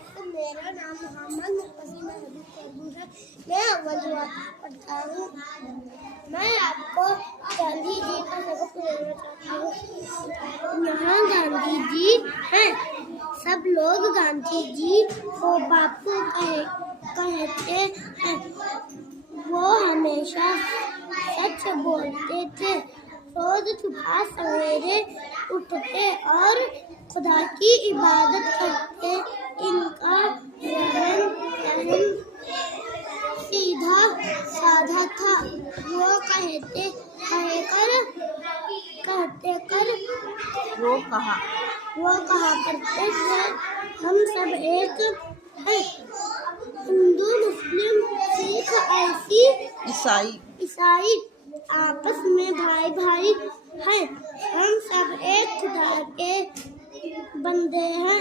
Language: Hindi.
वालेकुम। मेरा नाम मोहम्मद मुक़्तसिम है। मैं अव्वल जमात पढ़ता हूँ। मैं आपको गांधी जी का सबक सुनाना चाहती हूँ। यहाँ गांधी जी हैं। सब लोग गांधी जी को बापू कहते हैं। वो हमेशा सच बोलते थे। रोज सुबह सवेरे उठते और खुदा की इबादत करते। इनका रहन सीधा साधा था। वो वो कहा करते थे, हम सब एक हैं। हिंदू, मुस्लिम, सिख, ईसाई आपस में भाई भाई हैं। हम सब एक खुदा के बंदे हैं।